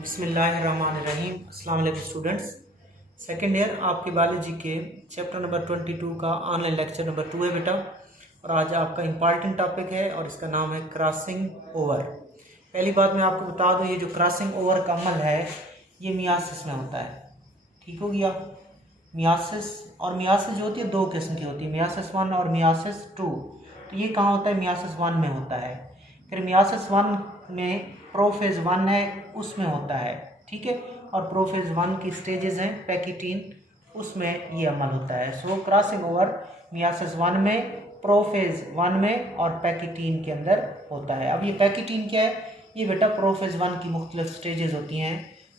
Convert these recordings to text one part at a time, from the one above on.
बिस्मिल्लाहिर्रहमानिर्रहीम। अस्सलाम वालेकुम स्टूडेंट्स। सेकेंड ईयर आपके बायोलॉजी के चैप्टर नंबर 22 का ऑनलाइन लेक्चर नंबर 2 है बेटा। और आज आपका इम्पॉर्टेंट टॉपिक है और इसका नाम है क्रॉसिंग ओवर। पहली बात मैं आपको बता दूं, ये जो क्रॉसिंग ओवर का अमल है ये मियासिस में होता है। ठीक हो गया। मियासिस और मियासिस जो होती है दो किस्म की होती है, मियासिस 1 और मियासिस 2। तो ये कहाँ होता है? मियासिस 1 में होता है। फिर मियासिस 1 में प्रोफेज 1 है, उसमें होता है। ठीक है। और प्रोफेज 1 की स्टेजेस हैं पैकिटीन, उसमें ये अमल होता है। सो क्रॉसिंग ओवर मियासिस 1 में, प्रोफेज 1 में और पैकिटीन के अंदर होता है। अब ये पैकिटीन क्या है? ये बेटा प्रोफेज 1 की मुख्तलिफ स्टेजेस होती हैं,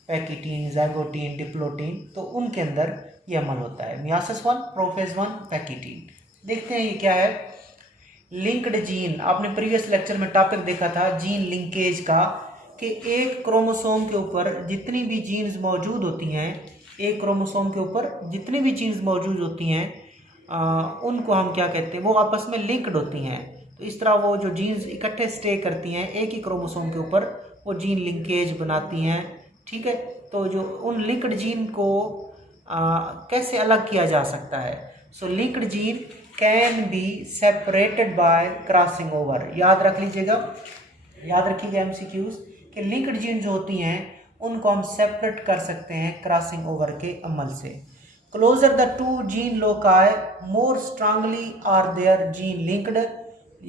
पैकिटीन, ज़ाइगोटीन, डिप्लोटीन, तो उनके अंदर ये अमल होता है। Myiasis 1, prophase 1, पैकिटीन। देखते हैं ये क्या है। लिंक्ड जीन, आपने प्रीवियस लेक्चर में टॉपिक देखा था जीन लिंकेज का, कि एक क्रोमोसोम के ऊपर जितनी भी जीन्स मौजूद होती हैं, एक क्रोमोसोम के ऊपर जितनी भी जीन्स मौजूद होती हैं उनको हम क्या कहते हैं? वो आपस में लिंक्ड होती हैं। तो इस तरह वो जो जीन्स इकट्ठे स्टे करती हैं एक ही क्रोमोसोम के ऊपर, वो जीन लिंकेज बनाती हैं। ठीक है। तो जो उन लिंक्ड जीन को कैसे अलग किया जा सकता है? So linked gene can be separated by crossing over. याद रख लीजिएगा, याद रखिएगा एमसीक्यूज, कि लिंक्ड जीन जो होती हैं उनको हम सेपरेट कर सकते हैं क्रॉसिंग ओवर के अमल से। Closer the two gene loci more strongly are their gene linked.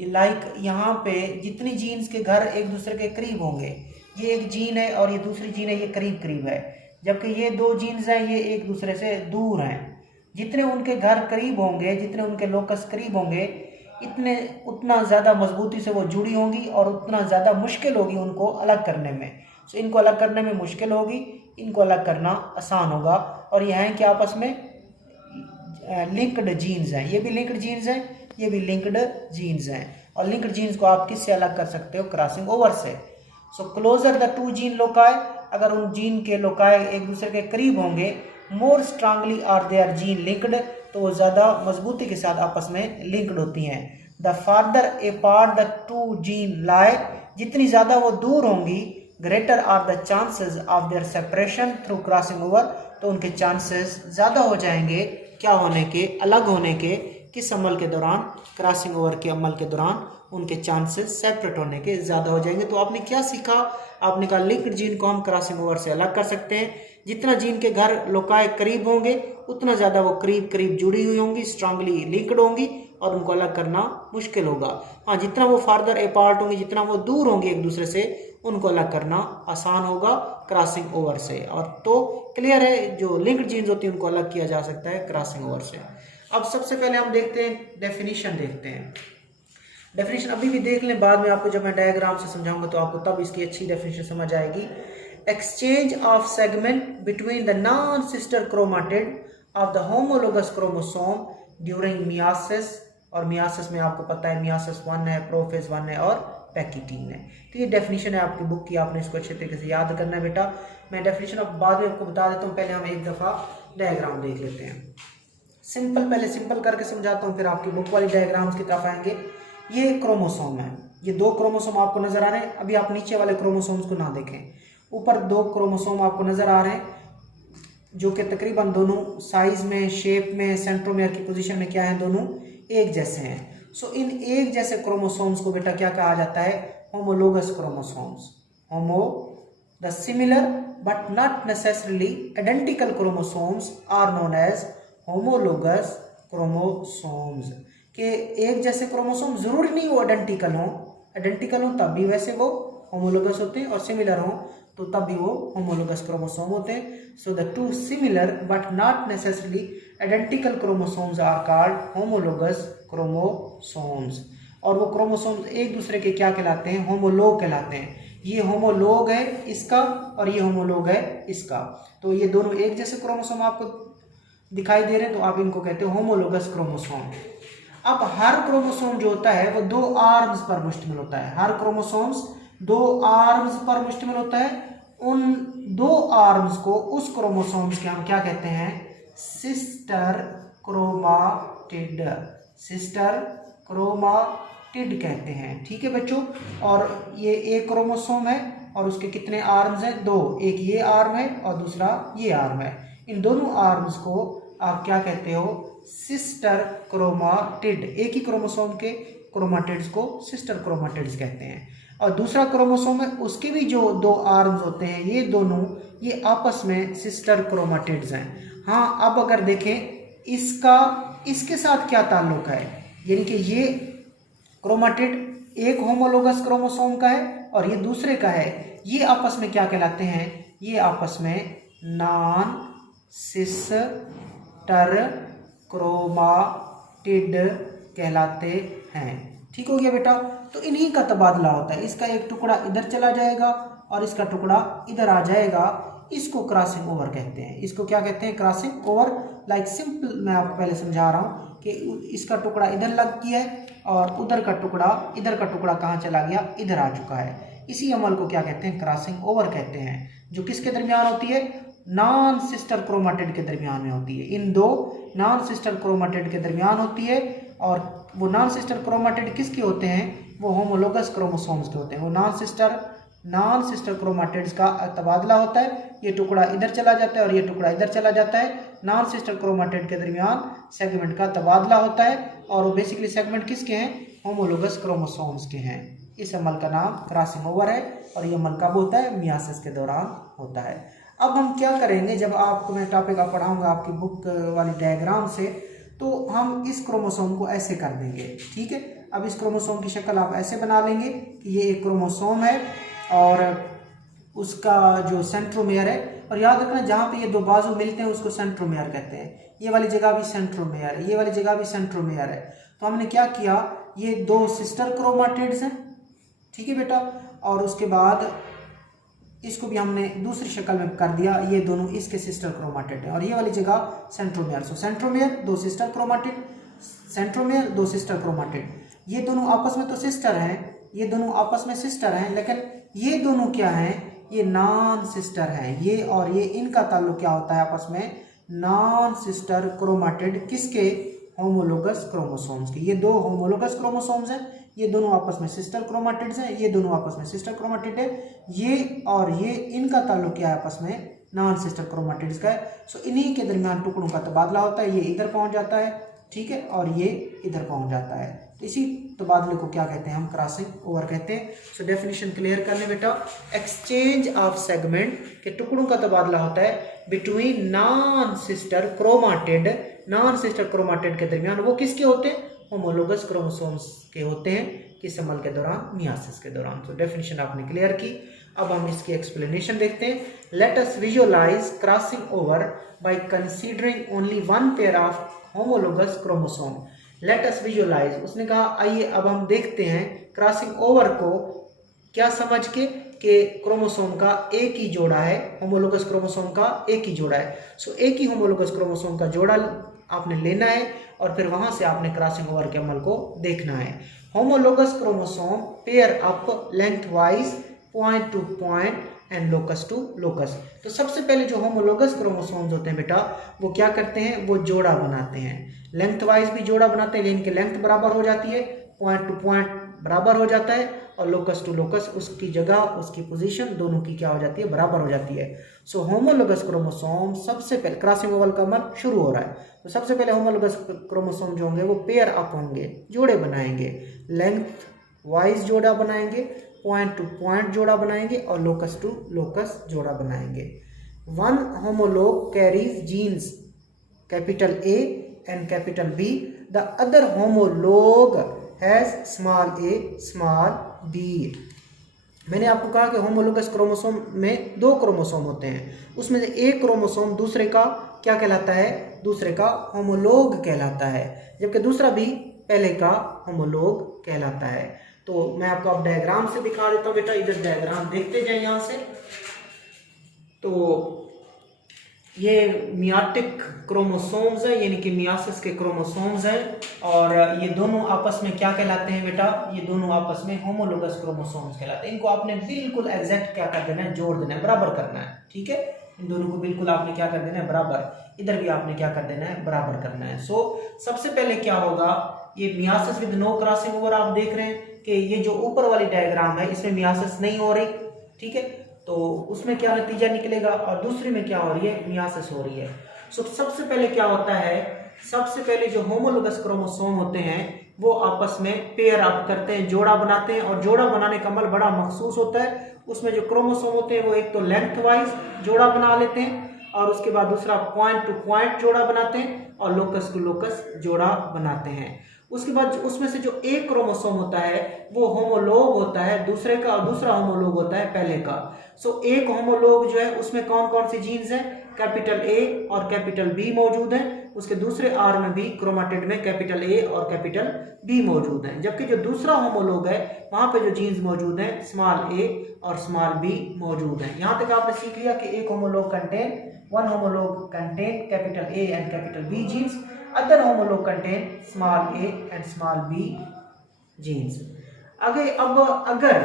Like यहाँ पे जितनी जीन्स के घर एक दूसरे के करीब होंगे, ये एक जीन है और ये दूसरी जीन है, ये करीब करीब है, जबकि ये दो जीन्स हैं ये एक दूसरे से दूर हैं। जितने उनके घर करीब होंगे, जितने उनके लोकस करीब होंगे, इतने उतना ज़्यादा मजबूती से वो जुड़ी होंगी और उतना ज़्यादा मुश्किल होगी उनको अलग करने में। सो इनको अलग करने में मुश्किल होगी, इनको अलग करना आसान होगा। और ये हैं कि आपस में लिंक्ड जीन्स हैं, ये भी लिंक्ड जीन्स हैं, ये भी लिंक्ड जीन्स हैं। और लिंक्ड जीन्स को आप किससे अलग कर सकते हो? क्रॉसिंग ओवर से। So closer the two gene loci, अगर उन जीन के लोकाई एक दूसरे के करीब होंगे, more strongly are their gene linked, तो वो ज़्यादा मजबूती के साथ आपस में लिंक्ड होती हैं। The farther apart the two gene loci, जितनी ज़्यादा वो दूर होंगी, greater are the chances of their separation through crossing over, तो उनके चांसेस ज़्यादा हो जाएंगे क्या होने के? अलग होने के। किस अमल के दौरान? क्रॉसिंग ओवर के अमल के दौरान उनके चांसेस सेपरेट होने के ज़्यादा हो जाएंगे। तो आपने क्या सीखा? आपने कहा लिंक्ड जीन को हम क्रॉसिंग ओवर से अलग कर सकते हैं। जितना जीन के घर लोकाई करीब होंगे उतना ज़्यादा वो करीब करीब जुड़ी हुई होंगी, स्ट्रांगली लिंक्ड होंगी और उनको अलग करना मुश्किल होगा। हाँ, जितना वो फार्दर अपार्ट होंगी, जितना वो दूर होंगे एक दूसरे से, उनको अलग करना आसान होगा क्रॉसिंग ओवर से। और तो क्लियर है, जो लिंक्ड जीन्स होती हैं उनको अलग किया जा सकता है क्रॉसिंग ओवर से। अब सबसे पहले हम देखते हैं डेफिनेशन, देखते हैं डेफिनेशन। अभी भी देख लें, बाद में आपको जब मैं डायग्राम से समझाऊंगा तो आपको तब इसकी अच्छी डेफिनेशन समझ आएगी। Exchange of segment between the non sister chromatid of the homologous chromosome during myiasis. और मियासिस में आपको पता है मियासिस 1 है, प्रोफेज 1 है और पैकिटीन है। तो ये डेफिनेशन है आपकी बुक की, आपने इसको अच्छे तरीके से याद करना है बेटा। मैं डेफिनेशन अब बाद में आपको बता देता हूँ, पहले हम एक दफ़ा डायग्राम देख लेते हैं। सिंपल, पहले सिंपल करके समझाता हूँ, फिर आपकी बुक वाली डायग्राम्स की तरफ आएंगे। ये क्रोमोसोम है, ये दो क्रोमोसोम आपको नजर आ रहे हैं। अभी आप नीचे वाले क्रोमोसोम्स को ना देखें, ऊपर दो क्रोमोसोम आपको नजर आ रहे हैं जो कि तकरीबन दोनों साइज में, शेप में, सेंट्रोमियर की पोजीशन में क्या है, दोनों एक जैसे हैं। सो इन एक जैसे क्रोमोसोम्स को बेटा क्या कहा जाता है? Homologous chromosomes. Homo the similar but not necessarily identical chromosomes are known as homologous chromosomes. के एक जैसे क्रोमोसोम जरूरी नहीं वो आइडेंटिकल हो तब भी वैसे वो होमोलोगस होते हैं, और सिमिलर हो तो तब भी वो होमोलोगस क्रोमोसोम होते हैं। So the two similar but not necessarily identical chromosomes are called homologous chromosomes. और वो क्रोमोसोम्स एक दूसरे के क्या कहलाते हैं? होमोलोग कहलाते हैं। ये होमोलोग है इसका और ये होमोलोग है इसका, तो ये दोनों एक जैसे क्रोमोसोम आपको दिखाई दे रहे हैं, तो आप इनको कहते हो होमोलोगस क्रोमोसोम। अब हर क्रोमोसोम जो होता है वो दो आर्म्स पर मुश्तमिल होता है। हर क्रोमोसोम्स दो आर्म्स पर मुश्तमिल होता है। उन दो आर्म्स को, उस क्रोमोसोम्स के हम क्या कहते हैं? Sister chromatid. सिस्टर क्रोमाटिड कहते हैं। ठीक है बच्चों। और ये एक क्रोमोसोम है और उसके कितने आर्म्स हैं? 2, एक ये आर्म है और दूसरा ये आर्म है। इन दोनों आर्म्स को आप क्या कहते हो? Sister chromatid. एक ही क्रोमोसोम के क्रोमाटिड्स को सिस्टर क्रोमाटिड्स कहते हैं। और दूसरा क्रोमोसोम है, उसके भी जो 2 आर्म्स होते हैं, ये दोनों ये आपस में सिस्टर क्रोमाटिड्स हैं। हाँ, अब अगर देखें इसका इसके साथ क्या ताल्लुक है, यानी कि ये क्रोमाटिड एक होमोलोगस क्रोमोसोम का है और ये दूसरे का है, ये आपस में क्या कहलाते हैं? ये आपस में नॉन सिस्टर क्रोमाटिड कहलाते हैं। ठीक हो गया बेटा? तो इन्हीं का तबादला होता है। इसका एक टुकड़ा इधर चला जाएगा और इसका टुकड़ा इधर आ जाएगा। इसको क्रॉसिंग ओवर कहते हैं। इसको क्या कहते हैं? Crossing over. लाइक सिंपल मैं आपको पहले समझा रहा हूँ कि इसका टुकड़ा इधर लग गया है और इधर का टुकड़ा कहाँ चला गया? इधर आ चुका है। इसी अमल को क्या कहते हैं? क्रॉसिंग ओवर कहते हैं, जो किसके दरमियान होती है? नॉन सिस्टर क्रोमाटिड के दरमियान में होती है। इन 2 नॉन सिस्टर क्रोमाटिड के दरमियान होती है। और वो नॉन सिस्टर क्रोमाटिड किसके होते हैं? वो होमोलोगस क्रोमोसोम्स के होते हैं। वो नॉन सिस्टर क्रोमाटिड्स का तबादला होता है। ये टुकड़ा इधर चला जाता है और ये टुकड़ा इधर चला जाता है। नॉन सिस्टर क्रोमाटिड के दरमियान सेगमेंट का तबादला होता है और वो बेसिकली सेगमेंट किसके हैं? होमोलोगस क्रोमोसोम्स के हैं। इस अमल का नाम क्रॉसिंग ओवर है और ये अमल कब होता है? मियासिस के दौरान होता है। अब हम क्या करेंगे, जब आपको मैं टॉपिक आप पढ़ाऊंगा आपकी बुक वाली डायग्राम से, तो हम इस क्रोमोसोम को ऐसे कर देंगे। ठीक है? अब इस क्रोमोसोम की शक्ल आप ऐसे बना लेंगे कि ये एक क्रोमोसोम है और उसका जो सेंट्रोमेयर है, और याद रखना जहाँ पे ये 2 बाजू मिलते हैं उसको सेंट्रोमेयर कहते हैं। ये वाली जगह भी सेंट्रोमेयर है, ये वाली जगह भी सेंट्रोमेयर है। तो हमने क्या किया, ये 2 सिस्टर क्रोमाटिड्स हैं। ठीक है बेटा? और उसके बाद इसको भी हमने दूसरी शक्ल में कर दिया, ये दोनों इसके सिस्टर क्रोमाटिड है और ये वाली जगह centromere. So centromere 2 sister chromatid, centromere 2 sister chromatid. ये दोनों आपस में तो सिस्टर हैं, ये दोनों आपस में सिस्टर हैं, लेकिन ये दोनों क्या हैं? ये नॉन सिस्टर हैं। ये और ये इनका ताल्लुक क्या होता है आपस में? नॉन सिस्टर क्रोमाटिड किसके? होमोलोगस क्रोमोसोम्स के। ये 2 होमोलोगस क्रोमोसोम्स हैं, ये दोनों आपस में सिस्टर क्रोमाटिड्स हैं, ये दोनों आपस में सिस्टर क्रोमाटिड है। ये और ये इनका ताल्लुक क्या है आपस में? नॉन सिस्टर क्रोमाटिड्स का है। सो इन्हीं के दरमियान टुकड़ों का तबादला होता है। ये इधर पहुंच जाता है, ठीक है, और ये इधर पहुंच जाता है। तो इसी तबादले को क्या कहते हैं? हम क्रॉसिंग ओवर कहते हैं। सो डेफिनेशन क्लियर कर लें बेटा। एक्सचेंज ऑफ सेगमेंट के टुकड़ों का तबादला होता है बिटवीन नॉन सिस्टर क्रोमाटिड के दरमियान। वो किसके होते हैं? होमोलोगस क्रोमोसोम्स के होते हैं। किस अमल के दौरान? मियासिस के दौरान। तो डेफिनेशन आपने क्लियर की। अब हम इसकी एक्सप्लेनेशन देखते हैं। Let us visualise crossing over by considering only 1 pair of homologous chromosome. Let us visualise, उसने कहा आइए अब हम देखते हैं क्रॉसिंग ओवर को क्या समझ के कि क्रोमोसोम का एक ही जोड़ा है, होमोलोगस क्रोमोसोम का एक ही जोड़ा है। सो एक ही होमोलोगस क्रोमोसोम का जोड़ा आपने लेना है और फिर वहां से आपने क्रॉसिंग ओवर के अमल को देखना है। Homologous chromosome pair up lengthwise point to point and locus to locus. तो सबसे पहले जो होमोलोगस क्रोमोसोम्स होते हैं बेटा, वो क्या करते हैं? वो जोड़ा बनाते हैं। लेंथ वाइज भी जोड़ा बनाते हैं, इनकी लेंथ बराबर हो जाती है, पॉइंट टू पॉइंट बराबर हो जाता है, और लोकस टू लोकस उसकी जगह उसकी पोजीशन दोनों की क्या हो जाती है? बराबर हो जाती है। सो होमोलोगस क्रोमोसोम सबसे पहले क्रॉसिंग ओवर का अमल शुरू हो रहा है। तो सबसे पहले होमोलोगस क्रोमोसोम जो होंगे वो पेयर अप होंगे, जोड़े बनाएंगे, लेंथ वाइज जोड़ा बनाएंगे, पॉइंट टू पॉइंट जोड़ा बनाएंगे और लोकस टू लोकस जोड़ा बनाएंगे। 1 homologue carries genes capital A and capital B. The other homolog has small a small b. मैंने आपको कहा कि होमोलोगस क्रोमोसोम में 2 क्रोमोसोम होते हैं, उसमें से एक क्रोमोसोम दूसरे का क्या कहलाता है? दूसरे का होमोलोग कहलाता है, जबकि दूसरा भी पहले का होमोलोग कहलाता है। तो मैं आपको अब डायग्राम से दिखा देता हूँ बेटा, इधर डायग्राम देखते जाए यहाँ से। तो ये मियाटिक क्रोमोसोम्स है, यानी कि मियासिस के क्रोमोसोम्स हैं, और ये दोनों आपस में क्या कहलाते हैं बेटा? ये दोनों आपस में होमोलोगस क्रोमोसोम्स कहलाते हैं। इनको आपने बिल्कुल एग्जैक्ट क्या कर देना है? जोड़ देना है, बराबर करना है। ठीक है? इन दोनों को बिल्कुल आपने क्या कर देना है? बराबर। इधर भी आपने क्या कर देना है? बराबर करना है। सो सबसे पहले क्या होगा, ये meiosis with no crossing over आप देख रहे हैं कि ये जो ऊपर वाली डायग्राम है इसमें मियासिस नहीं हो रही, ठीक है, तो उसमें क्या नतीजा निकलेगा, और दूसरे में क्या हो रही है, मियासिस हो रही है। सो सबसे पहले क्या होता है, सबसे पहले जो होमोलोगस क्रोमोसोम होते हैं वो आपस में पेयर अप करते हैं, जोड़ा बनाते हैं, और जोड़ा बनाने का अमल बड़ा मखसूस होता है। उसमें जो क्रोमोसोम होते हैं वो एक तो लेंथ वाइज जोड़ा बना लेते हैं, और उसके बाद दूसरा पॉइंट टू पॉइंट जोड़ा बनाते हैं, और लोकस टू लोकस जोड़ा बनाते हैं। उसके बाद उसमें से जो एक क्रोमोसोम होता है वो होमोलोग होता है दूसरे का, और दूसरा होमोलोग होता है पहले का। सो एक होमोलोग जो है उसमें कौन कौन सी जीन्स हैं, कैपिटल ए और कैपिटल बी मौजूद हैं। उसके दूसरे आर में भी क्रोमाटिड में कैपिटल ए और कैपिटल बी मौजूद हैं। जबकि जो दूसरा होमोलोग है वहां पे जो जीन्स मौजूद हैं स्मॉल ए और स्मॉल बी मौजूद हैं। यहां तक आपने सीख लिया कि एक homologue contain one homolog contain capital A and capital B genes, other homolog contain small a and small b genes। अगर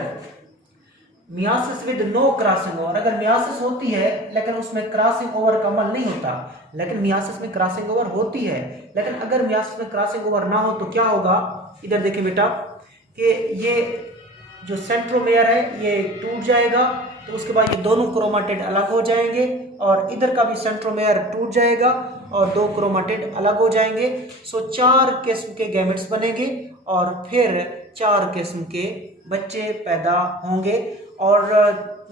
meiosis with no crossing over, अगर मियासिस होती है लेकिन उसमें क्रॉसिंग ओवर का अमल नहीं होता, लेकिन मियासिस में क्रॉसिंग ओवर होती है, लेकिन अगर मियासिस में क्रॉसिंग ओवर ना हो तो क्या होगा, इधर देखिए बेटा कि ये जो सेंट्रोमेयर है ये टूट जाएगा, तो उसके बाद ये दोनों क्रोमाटिड अलग हो जाएंगे, और इधर का भी सेंट्रोमेयर टूट जाएगा और दो क्रोमाटिड अलग हो जाएंगे। सो 4 किस्म के गैमेट्स बनेंगे, और फिर 4 किस्म के बच्चे पैदा होंगे, और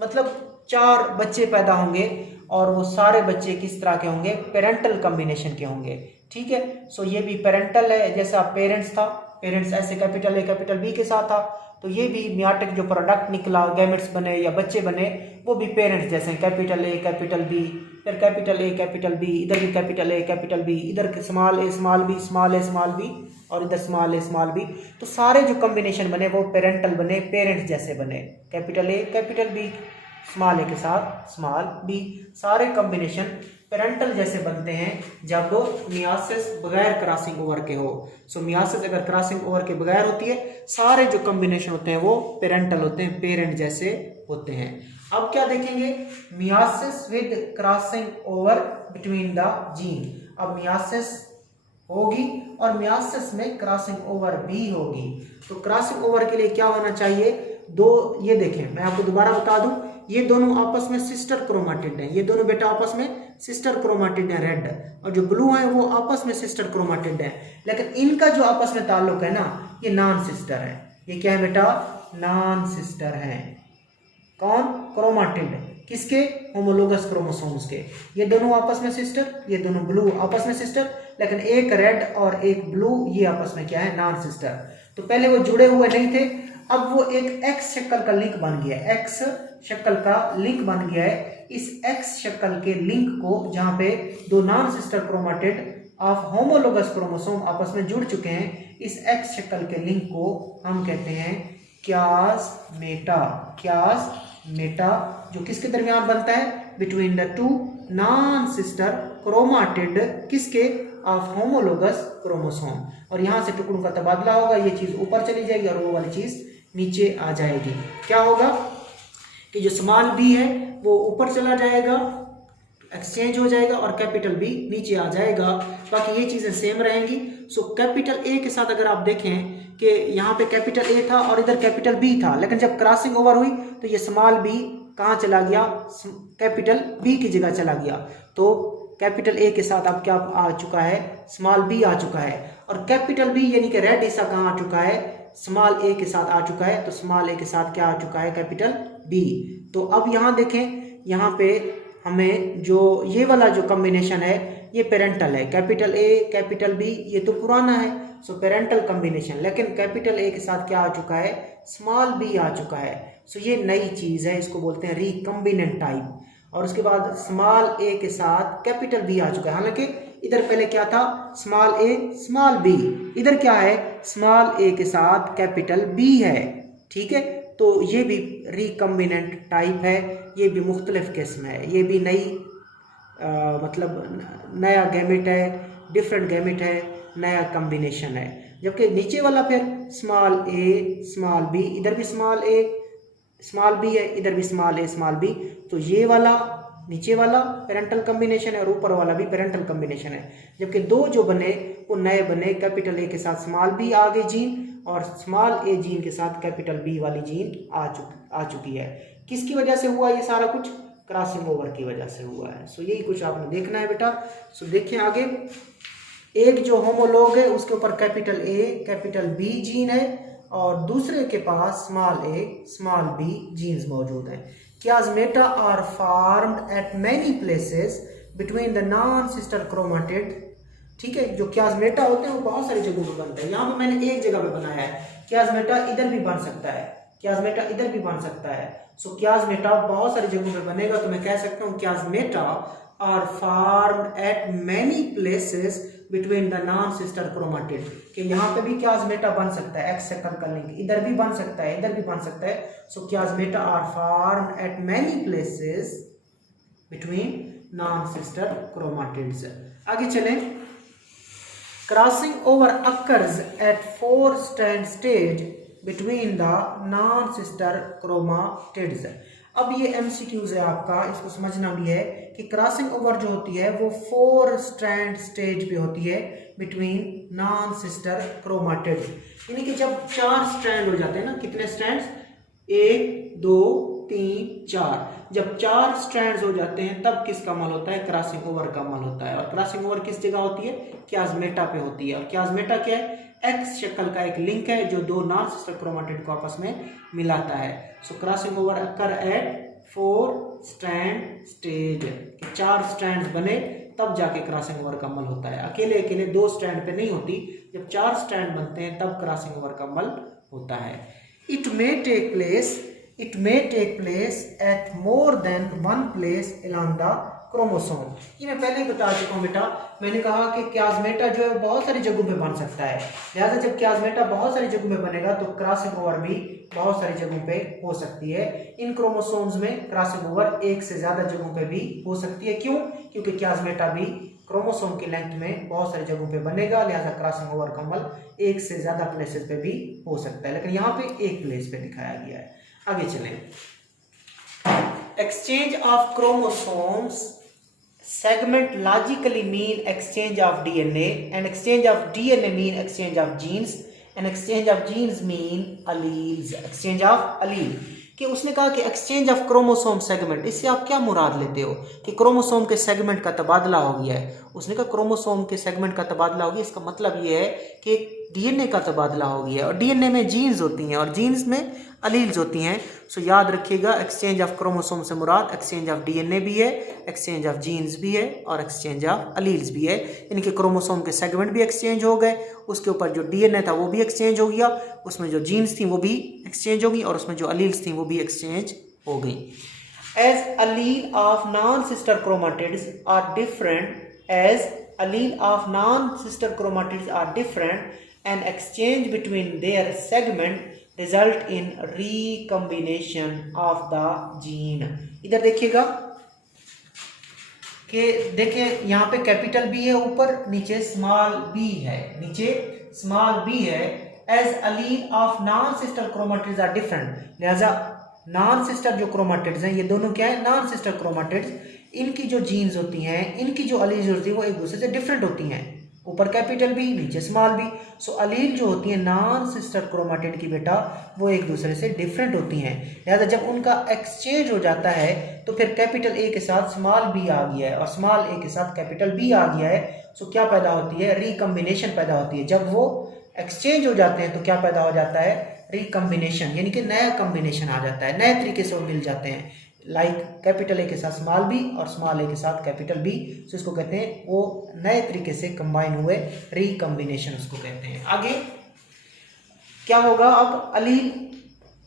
मतलब 4 बच्चे पैदा होंगे, और वो सारे बच्चे किस तरह के होंगे, पेरेंटल कॉम्बिनेशन के होंगे। ठीक है, सो ये भी पेरेंटल है, जैसा पेरेंट्स था, पेरेंट्स ऐसे कैपिटल ए कैपिटल बी के साथ था, तो ये भी मियाटिक जो प्रोडक्ट निकला, गैमेट्स बने या बच्चे बने, वो भी पेरेंट्स जैसे कैपिटल ए कैपिटल बी, फिर कैपिटल ए कैपिटल बी, इधर भी कैपिटल ए कैपिटल बी, इधर small a small b, small a small B, और इधर स्मॉल ए स्मॉल बी। तो सारे जो कॉम्बिनेशन बने वो पेरेंटल बने, पेरेंट्स जैसे बने, capital A capital B, small A के साथ स्मॉल बी, सारे कॉम्बिनेशन पेरेंटल जैसे बनते हैं जब मियासिस बगैर क्रॉसिंग ओवर के हो। सो मियासिस अगर क्रॉसिंग ओवर के बगैर होती है, सारे जो कॉम्बिनेशन होते हैं वो पेरेंटल होते हैं, पेरेंट जैसे होते हैं। अब क्या देखेंगे, myiasis with crossing over between the gene. अब मियासिस होगी और मियासिस में क्रॉसिंग ओवर भी होगी। तो क्रॉसिंग ओवर के लिए क्या होना चाहिए, दो, ये देखें मैं आपको दोबारा बता दूं, ये दोनों आपस में सिस्टर क्रोमाटिड हैं, ये दोनों बेटा आपस में सिस्टर क्रोमाटिड हैं रेड, और जो ब्लू है वो आपस में सिस्टर क्रोमाटिड हैं, लेकिन इनका जो आपस में ताल्लुक है ना ये नॉन सिस्टर है। ये क्या है बेटा, नॉन सिस्टर है। कौन, क्रोमाटिड, किसके, होमोलोगस क्रोमोसोम्स के। ये दोनों आपस में सिस्टर, ये दोनों ब्लू आपस में सिस्टर, लेकिन एक रेड और एक ब्लू ये आपस में क्या है, नॉन सिस्टर। तो पहले वो जुड़े हुए नहीं थे, अब वो एक एक्स शक्ल का लिंक बन गया है, एक्स शक्ल का लिंक बन गया है। इस एक्स शक्ल के लिंक को, जहां पे दो non sister chromatid of homologous chromosome आपस में जुड़ चुके हैं, इस एक्स शक्ल के लिंक को हम कहते हैं क्यासमेटा। क्यासमेटा जो किसके दरमियान बनता है, between the two non sister chromatid, किसके, ऑफ होमोलोगस क्रोमोसोम। और यहां से टुकड़ों का तबादला होगा, ये चीज ऊपर चली जाएगी और वो वाली चीज नीचे आ जाएगी। क्या होगा कि जो स्मॉल बी है वो ऊपर चला जाएगा, एक्सचेंज हो जाएगा, और कैपिटल बी नीचे आ जाएगा, बाकी ये चीजें सेम रहेंगी। सो कैपिटल ए के साथ अगर आप देखें कि यहाँ पे कैपिटल ए था और इधर कैपिटल बी था, लेकिन जब क्रॉसिंग ओवर हुई तो ये स्मॉल बी कहाँ चला गया, कैपिटल बी की जगह चला गया। तो कैपिटल ए के साथ अब क्या आ चुका है, स्मॉल बी आ चुका है, और कैपिटल बी यानी कि रेड हिस्सा कहाँ आ चुका है, स्मॉल ए के साथ आ चुका है। तो स्मॉल ए के साथ क्या आ चुका है, कैपिटल बी। तो अब यहाँ देखें, यहाँ पे हमें जो ये वाला जो कॉम्बिनेशन है ये पेरेंटल है, कैपिटल ए कैपिटल बी, ये तो पुराना है, सो पेरेंटल कॉम्बिनेशन। लेकिन कैपिटल ए के साथ क्या आ चुका है, स्मॉल बी आ चुका है। सो ये नई चीज़ है, इसको बोलते हैं रिकम्बिनेंट टाइप। और उसके बाद स्मॉल ए के साथ कैपिटल बी आ चुका है, हालांकि इधर पहले क्या था, स्मॉल ए स्मॉल बी, इधर क्या है, स्मॉल ए के साथ कैपिटल बी है। ठीक है, तो ये भी रिकम्बिनेंट टाइप है, ये भी मुख्तलिफ किस्म है, ये भी नई मतलब नया गैमेट है, डिफरेंट गैमेट है, नया कम्बिनेशन है। जबकि नीचे वाला फिर स्मॉल ए स्मॉल बी, इधर भी स्मॉल ए स्मॉल बी है, इधर भी स्मॉल ए स्मॉल बी। तो ये वाला नीचे वाला पेरेंटल कॉम्बिनेशन है और ऊपर वाला भी पेरेंटल कॉम्बिनेशन है। जबकि दो जो बने वो नए बने, कैपिटल ए के साथ स्मॉल बी आ गई जीन, और स्मॉल ए जीन के साथ कैपिटल बी वाली जीन आ चुकी है। किसकी वजह से हुआ ये सारा कुछ? क्रॉसिंग ओवर की वजह से हुआ है। सो यही कुछ आपने देखना है बेटा। सो देखिए आगे, एक जो होमोलॉग है उसके ऊपर capital A capital B gene है और दूसरे के पास small a small b genes मौजूद हैं। Chiasmata are formed at many places between the non sister chromatid. ठीक है, जो chiasmata होते हैं वो बहुत सारी जगहों पे बनते हैं। यहाँ पे मैंने एक जगह पे बनाया है। chiasmata इधर भी बन सकता है, chiasmata इधर भी बन सकता है। सो chiasmata बहुत सारी जगहों पे बनेगा, तो मैं कह सकता हूँ chiasmata are formed at many places between the non sister chromatid, कि यहाँ पे भी chiasmata बन सकता है, एक्स सर्कल कर लेंगे, इधर भी बन सकता है, इधर भी बन सकता है। So chiasmata are formed at many places between non sister chromatids. आगे चलें, crossing over occurs at 4 strand stage between the non sister chromatids. अब ये एमसीक्यूज है आपका, इसको समझना भी है कि क्रॉसिंग ओवर जो होती है वो 4 स्ट्रैंड स्टेज पे होती है बिटवीन नॉन सिस्टर क्रोमाटिड्स। यानी कि जब 4 स्ट्रैंड हो जाते हैं ना, कितने स्ट्रैंड्स? 1 2 3 4, जब 4 स्ट्रैंड्स हो जाते हैं तब किसका अमल होता है? क्रॉसिंग ओवर का अमल होता है। और क्रॉसिंग ओवर किस जगह होती है? chiasmata पे होती है। और chiasmata क्या है? एक्स शक्ल का एक लिंक है जो दो नॉन सिस्टर क्रोमाटिड को आपस में मिलाता है। So crossing over occur at 4 strand stage, 4 strands बने तब जाके क्रॉसिंग ओवर का अमल होता है। अकेले अकेले 2 स्ट्रैंड पे नहीं होती, जब 4 स्ट्रैंड बनते हैं तब क्रॉसिंग ओवर का अमल होता है। It may take place at more than 1 place along the chromosome. ये मैं पहले ही बता चुका हूँ बेटा, मैंने कहा कि chiasmata जो है बहुत सारी जगहों पे बन सकता है। लिहाजा जब chiasmata बहुत सारी जगहों पे बनेगा तो क्रॉसिंग ओवर भी बहुत सारी जगहों पे हो सकती है। इन क्रोमोसोम्स में क्रॉसिंग ओवर एक से ज्यादा जगहों पे भी हो सकती है। क्यों? क्योंकि chiasmata भी क्रोमोसोम की लेंथ में बहुत सारी जगहों पे बनेगा, लिहाजा क्रॉसिंग ओवर का अमल एक से ज्यादा प्लेसेस पे भी हो सकता है, लेकिन यहाँ पे एक प्लेस पे दिखाया गया है। आगे चलें, exchange of chromosomes segment logically mean exchange of DNA, and exchange of DNA mean exchange of genes, and exchange of genes mean alleles, exchange of allele। कि उसने कहा कि एक्सचेंज ऑफ क्रोमोसोम सेगमेंट, इससे आप क्या मुराद लेते हो कि क्रोमोसोम के सेगमेंट का तबादला हो गया है? उसने कहा क्रोमोसोम के सेगमेंट का तबादला हो गया, इसका मतलब ये है कि डीएनए का तबादला हो गया है, और डीएनए में जीन्स होती हैं और जीन्स में अलील्स होती हैं। सो याद रखिएगा, एक्सचेंज ऑफ क्रोमोसोम से मुराद एक्सचेंज ऑफ डीएनए भी है, एक्सचेंज ऑफ जीन्स भी है और एक्सचेंज ऑफ अलील्स भी है। इनके क्रोमोसोम के सेगमेंट भी एक्सचेंज हो गए, उसके ऊपर जो डीएनए था वो भी एक्सचेंज हो गया, उसमें जो जीन्स थी वो भी एक्सचेंज हो गई और उसमें जो अलील्स थी वो भी एक्सचेंज हो गई। As allele of non sister chromatids are different, as allele of non-sister chromatids are different, and exchange between their segment result in recombination of the gene। इधर देखिएगा कि देखें यहाँ पे कैपिटल बी है ऊपर, नीचे स्मॉल बी है, नीचे स्मॉल बी है। As allele of non-sister chromatids are different, लिहाजा नॉन सिस्टर जो क्रोमाटिड्स हैं, ये दोनों क्या है? Non sister chromatids. इनकी जो जीन्स होती हैं, इनकी जो अलील होती है वो एक दूसरे से डिफरेंट होती हैं, ऊपर कैपिटल बी नीचे स्मॉल बी। सो अलील जो होती है नॉन सिस्टर क्रोमाटिड की बेटा, वो एक दूसरे से डिफरेंट होती हैं। लिहाजा जब उनका एक्सचेंज हो जाता है तो फिर कैपिटल ए के साथ स्मॉल बी आ गया है और स्मॉल ए के साथ कैपिटल बी आ गया है। सो क्या पैदा होती है? रिकम्बिनेशन पैदा होती है। जब वो एक्सचेंज हो जाते हैं तो क्या पैदा हो जाता है? रिकम्बिनेशन, यानी कि नया कम्बिनेशन आ जाता है, नए तरीके से वो मिल जाते हैं। लाइक कैपिटल ए के साथ स्मॉल बी और स्मॉल ए के साथ कैपिटल बी, सो इसको कहते हैं वो नए तरीके से कंबाइन हुए, रिकम्बिनेशन उसको कहते हैं। आगे क्या होगा? अब allele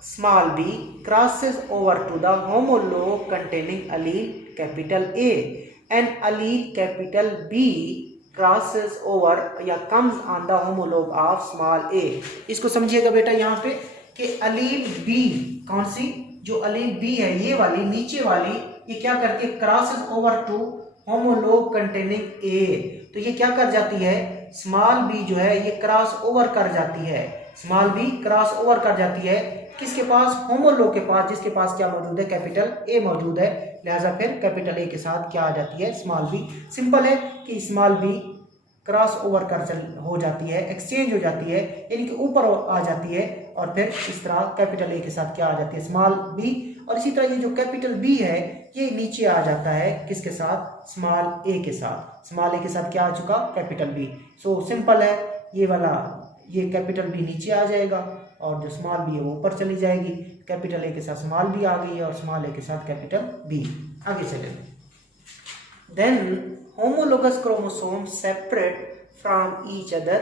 small B crosses over to the homologue containing allele capital A, and allele capital B crosses over या comes on the homologue of small a। इसको समझिएगा बेटा यहाँ पे कि अलील B, कौन सी? जो अलील B है ये वाली नीचे वाली, ये क्या करके crosses over to homologue containing A, तो ये क्या कर जाती है? स्मॉल b जो है ये क्रॉस ओवर कर जाती है, स्मॉल b क्रॉस ओवर कर जाती है किसके पास? होमोलॉग के पास, जिसके पास क्या मौजूद है? कैपिटल A मौजूद है। लिहाजा फिर कैपिटल A के साथ क्या आ जाती है? Small b। सिंपल है कि स्मॉल b क्रॉस ओवर कर हो जाती है, एक्सचेंज हो जाती है, यानी कि ऊपर आ जाती है और फिर इस तरह कैपिटल ए के साथ क्या आ जाती है, स्मॉल बी। और इसी तरह ये जो कैपिटल बी है ये नीचे आ जाता है किसके साथ, स्मॉल ए के साथ। स्मॉल ए के साथ क्या आ चुका, कैपिटल बी। सो सिंपल है, ये वाला ये कैपिटल बी नीचे आ जाएगा और जो स्मॉल बी है वो ऊपर चली जाएगी। कैपिटल ए के साथ स्मॉल बी आ गई है और स्मॉल ए के साथ कैपिटल बी। आगे चले, then homologous chromosomes separate from each other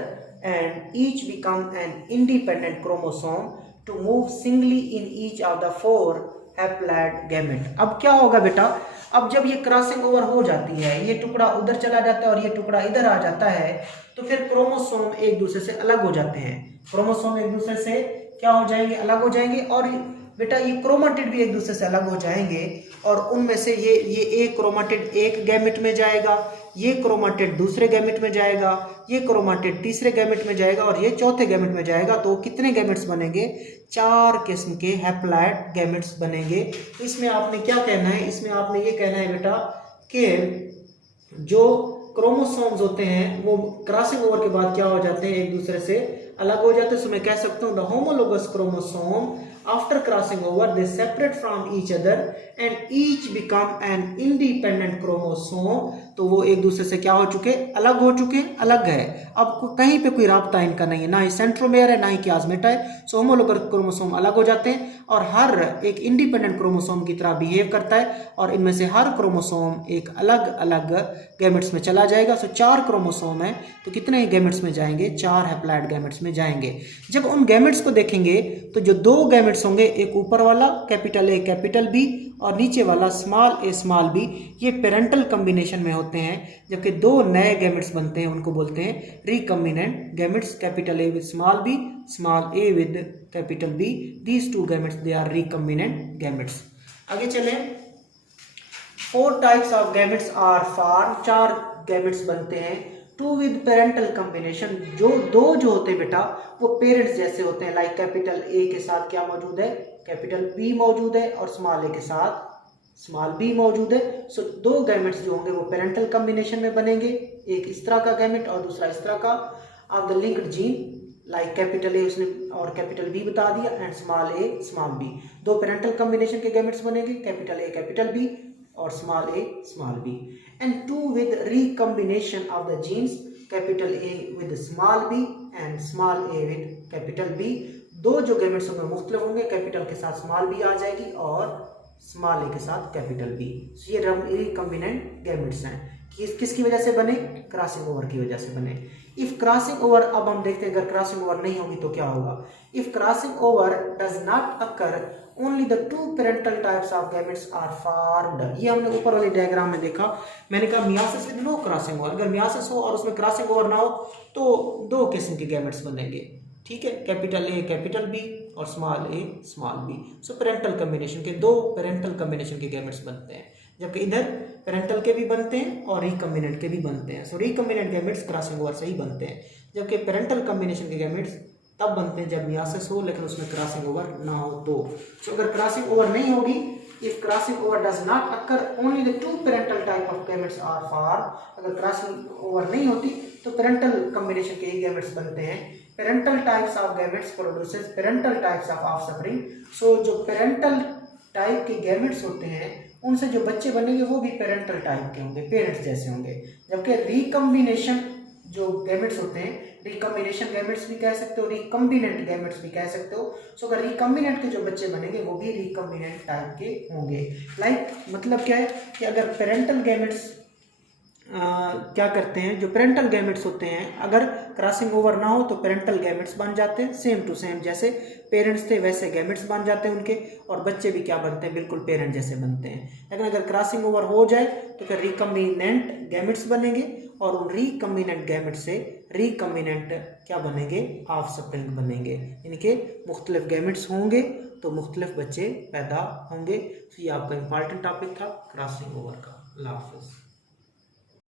and each become an independent chromosome to move singly in each of the 4 haploid gamete। अब क्या होगा बेटा, अब जब ये क्रॉसिंग ओवर हो जाती है, ये टुकड़ा उधर चला जाता है और ये टुकड़ा इधर आ जाता है, तो फिर क्रोमोसोम एक दूसरे से अलग हो जाते हैं। क्रोमोसोम एक दूसरे से क्या हो जाएंगे, अलग हो जाएंगे। और बेटा ये क्रोमाटिड भी एक दूसरे से अलग हो जाएंगे और उनमें से ये एक क्रोमाटिड एक गैमेट में जाएगा, ये क्रोमाटिड दूसरे गैमेट में जाएगा, ये क्रोमाटिड तीसरे गैमेट में जाएगा और ये चौथे गैमेट में जाएगा। तो कितने गैमेट्स बनेंगे, 4 किस्म के हैप्लॉइड गैमेट्स बनेंगे। तो इसमें आपने क्या कहना है, इसमें आपने ये कहना है बेटा कि जो क्रोमोसोम्स होते हैं वो क्रॉसिंग ओवर के बाद क्या हो जाते हैं, एक दूसरे से अलग हो जाते हैं। सो मैं कह सकता हूँ the homologous chromosome after crossing over they separate from each other and each become an independent chromosome. तो वो एक दूसरे से क्या हो चुके, अलग हो चुके, अलग है। अब कहीं पे कोई राब्ता इनका नहीं है, ना ही सेंट्रोमेयर है ना ही कियास्मेटा है। सो होमोलोगस क्रोमोसोम अलग हो जाते हैं और हर एक इंडिपेंडेंट क्रोमोसोम की तरह बिहेव करता है और इनमें से हर क्रोमोसोम एक अलग अलग गैमेट्स में चला जाएगा। सो 4 क्रोमोसोम है तो कितने गैमेट्स में जाएंगे, 4 हैप्लॉइड गैमेट्स में जाएंगे। जब उन गैमेट्स को देखेंगे तो जो 2 गैमेट्स होंगे, एक ऊपर वाला कैपिटल ए कैपिटल बी और नीचे वाला स्मॉल ए स्मॉल बी, ये पेरेंटल कॉम्बिनेशन में होते हैं। जबकि 2 नए गैमेट्स बनते हैं, उनको बोलते हैं recombinant gametes. Capital A with small b, small a with capital B, these 2 gametes they are recombinant gametes. आगे चलें, 4 types of gametes are form, 4 gametes बनते हैं। 2 विद पेरेंटल कॉम्बिनेशन, जो 2 जो होते हैं बेटा वो पेरेंट्स जैसे होते हैं। लाइक कैपिटल ए के साथ क्या मौजूद है, कैपिटल बी मौजूद है और स्मॉल ए के साथ स्मॉल बी मौजूद है। सो 2 गैमेट्स जो होंगे वो पेरेंटल कॉम्बिनेशन में बनेंगे, एक इस तरह का गैमेट और दूसरा इस तरह का। Of the linked gene like capital A उसने और कैपिटल बी बता दिया and small a small b, 2 parental combination के गैमेट्स बनेंगे, कैपिटल ए कैपिटल बी और small a small b. And 2 with recombination of the genes, capital A with small b and small a with capital B. 2 जो gametes होंगे मुख्तलिफ होंगे, capital के साथ small B आ जाएगी और स्मॉल ए के साथ कैपिटल बी। ये रिकम्बिनेंट गैमेट्स हैं। किसकी वजह से बने, क्रॉसिंग ओवर की वजह से बने। इफ क्रॉसिंग ओवर, अब हम देखते हैं अगर क्रॉसिंग ओवर नहीं होगी तो क्या होगा। If crossing over does not occur only the 2 parental types of gametes are formed. ये हमने ऊपर वाले डायग्राम में देखा, मैंने कहा meiosis with no crossing over. अगर मियासिस हो और उसमें क्रॉसिंग ओवर ना हो तो 2 किस्म के गैमेट्स बनेंगे, ठीक है, कैपिटल ए कैपिटल बी और small a small B. So parental combination के 2 पेरेंटल कॉम्बिनेशन के गैमेट्स बनते हैं, जबकि इधर पेरेंटल के भी बनते हैं और रिकम्बिनेंट के भी बनते हैं। सो रिकम्बिनेंट गैमेट्स क्रॉसिंग ओवर से ही बनते हैं, जबकि पेरेंटल कॉम्बिनेशन के गैमेट्स तब बनते हैं जब मियासिस हो लेकिन उसमें क्रॉसिंग ओवर ना हो तो। सो अगर क्रॉसिंग ओवर नहीं होगी, if crossing over does not occur only the 2 parental type of gametes are formed, अगर क्रॉसिंग ओवर नहीं होती तो पेरेंटल कॉम्बिनेशन के ही गैमेट्स बनते हैं। Parental types of gametes produces parental types of offspring. So जो पेरेंटल टाइप के gametes होते हैं उनसे जो बच्चे बनेंगे वो भी पेरेंटल टाइप के होंगे, पेरेंट्स जैसे होंगे। जबकि रिकम्बिनेशन जो गैमेट्स होते हैं, रिकम्बिनेशन गैमेट्स भी कह सकते हो, रिकम्बिनेंट गैमेट्स भी कह सकते हो। सो अगर रिकम्बिनेंट के जो बच्चे बनेंगे वो भी रिकम्बिनेंट टाइप के होंगे। लाइक मतलब क्या है कि अगर पेरेंटल गैमेट्स क्या करते हैं, जो पेरेंटल गैमेट्स होते हैं अगर क्रॉसिंग ओवर ना हो तो पेरेंटल गैमेट्स बन जाते हैं, सेम टू सेम जैसे पेरेंट्स थे वैसे गैमेट्स बन जाते हैं उनके, और बच्चे भी क्या बनते हैं, बिल्कुल पेरेंट जैसे बनते हैं। लेकिन अगर क्रॉसिंग ओवर हो जाए तो फिर रिकम्बिनेंट गैमेट्स बनेंगे और उन रिकम्बिनेंट गैमेट से रिकम्बिनेंट क्या बनेंगे, ऑफस्प्रिंग बनेंगे। इनके मुख्तलिफ गैमेट्स होंगे तो मुख्तलिफ बच्चे पैदा होंगे। तो ये आपका इंपॉर्टेंट टॉपिक था क्रॉसिंग ओवर का। अल्लाह हाफ़िज़।